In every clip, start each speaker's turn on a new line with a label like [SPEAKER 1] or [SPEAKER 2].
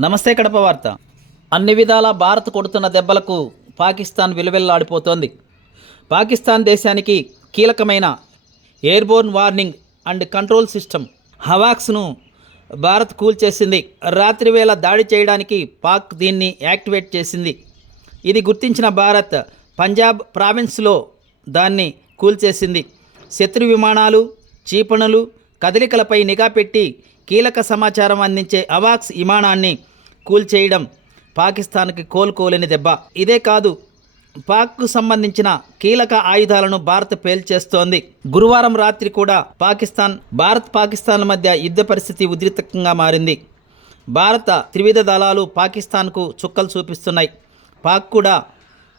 [SPEAKER 1] నమస్తే కడప వార్త. అన్ని విధాల భారత్ కొడుతున్న దెబ్బలకు పాకిస్తాన్ విలువెల్లాడిపోతోంది. పాకిస్తాన్ దేశానికి కీలకమైన airborne warning and control system హవాక్స్ను Bharat కూల్చేసింది. రాత్రి వేళ దాడి చేయడానికి పాక్ దీన్ని యాక్టివేట్ చేసింది. ఇది గుర్తించిన భారత్ పంజాబ్ ప్రావిన్స్లో దాన్ని కూల్చేసింది. శత్రు విమానాలు క్షిపణులు కదలికలపై నిఘా పెట్టి కీలక సమాచారం అందించే అవాక్స్ విమానాన్ని కూల్చేయడం పాకిస్తాన్కి కోలుకోలేని దెబ్బ. ఇదే కాదు పాక్కు సంబంధించిన కీలక ఆయుధాలను భారత్ పేల్చేస్తోంది. గురువారం రాత్రి కూడా పాకిస్తాన్ భారత్ పాకిస్తాన్ మధ్య యుద్ధ పరిస్థితి ఉద్రిక్తంగా మారింది. భారత త్రివిధ దళాలు పాకిస్తాన్కు చుక్కలు చూపిస్తున్నాయి. పాక్ కూడా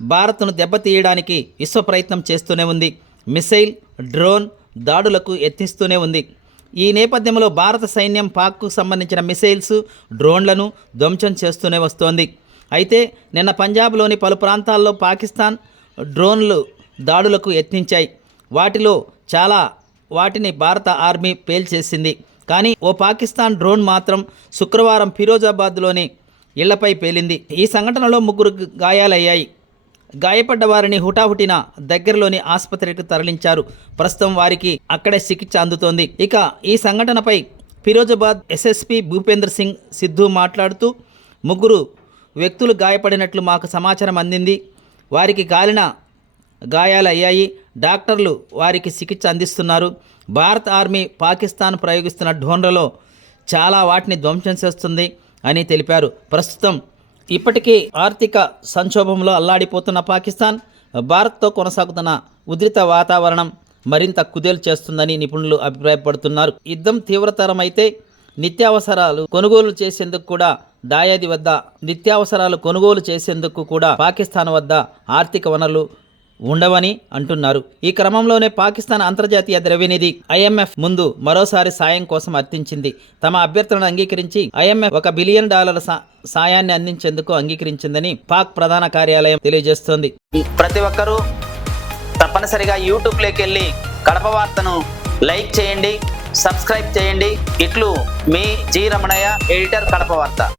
[SPEAKER 1] భారత్ను దెబ్బతీయడానికి విశ్వ ప్రయత్నం చేస్తూనే ఉంది. మిసైల్ డ్రోన్ దాడులకు యత్నిస్తూనే ఉంది. ఈ నేపథ్యంలో భారత సైన్యం పాక్కు సంబంధించిన మిసైల్స్ డ్రోన్లను ధ్వంసం చేస్తూనే వస్తోంది. అయితే నిన్న పంజాబ్లోని పలు ప్రాంతాల్లో పాకిస్తాన్ డ్రోన్లు దాడులకు యత్నించాయి. వాటిలో చాలా వాటిని భారత ఆర్మీ పేల్చేసింది. కానీ ఓ పాకిస్తాన్ డ్రోన్ మాత్రం శుక్రవారం ఫిరోజాబాద్లోని ఇళ్ళపై పేలింది. ఈ సంఘటనలో ముగ్గురు గాయాలయ్యాయి. గాయపడ్డ వారిని హుటాహుటిన దగ్గరలోని ఆసుపత్రికి తరలించారు. ప్రస్తుతం వారికి అక్కడే చికిత్స అందుతోంది. ఇక ఈ సంఘటనపై ఫిరోజాబాద్ ఎస్ఎస్పి భూపేంద్ర సింగ్ సిద్ధు మాట్లాడుతూ ముగ్గురు వ్యక్తులు గాయపడినట్లు మాకు సమాచారం అందింది. వారికి గాలిన గాయాలయ్యాయి. డాక్టర్లు వారికి చికిత్స అందిస్తున్నారు. భారత ఆర్మీ పాకిస్తాన్ ప్రయోగిస్తున్న డ్రోన్లలో చాలా వాటిని ధ్వంసం చేస్తుంది అని తెలిపారు. ప్రస్తుతం ఇప్పటికీ ఆర్థిక సంక్షోభంలో అల్లాడిపోతున్న పాకిస్తాన్ భారత్తో కొనసాగుతున్న ఉద్రిత వాతావరణం మరింత కుదేలు చేస్తుందని నిపుణులు అభిప్రాయపడుతున్నారు. యుద్ధం తీవ్రతరమైతే నిత్యావసరాలు కొనుగోలు చేసేందుకు కూడా దాయాది వద్ద నిత్యావసరాలు కొనుగోలు చేసేందుకు కూడా పాకిస్తాన్ వద్ద ఆర్థిక వనరులు ఉండవని అంటున్నారు. ఈ క్రమంలోనే పాకిస్తాన్ అంతర్జాతీయ ద్రవ్యనిధి ఐఎంఎఫ్ ముందు మరోసారి సాయం కోసం అర్థించింది. తమ అభ్యర్థనను అంగీకరించి ఐఎంఎఫ్ ఒక బిలియన్ డాలర్ల సాయాన్ని అందించేందుకు అంగీకరించిందని పాక్ ప్రధాన కార్యాలయం తెలియజేస్తోంది. ప్రతి ఒక్కరూ తప్పనిసరిగా యూట్యూబ్లోకి వెళ్ళి కడప వార్తను లైక్ చేయండి సబ్స్క్రైబ్ చేయండి. ఇట్లు మీ జి రమణయ్య ఎడిటర్ కడప వార్త.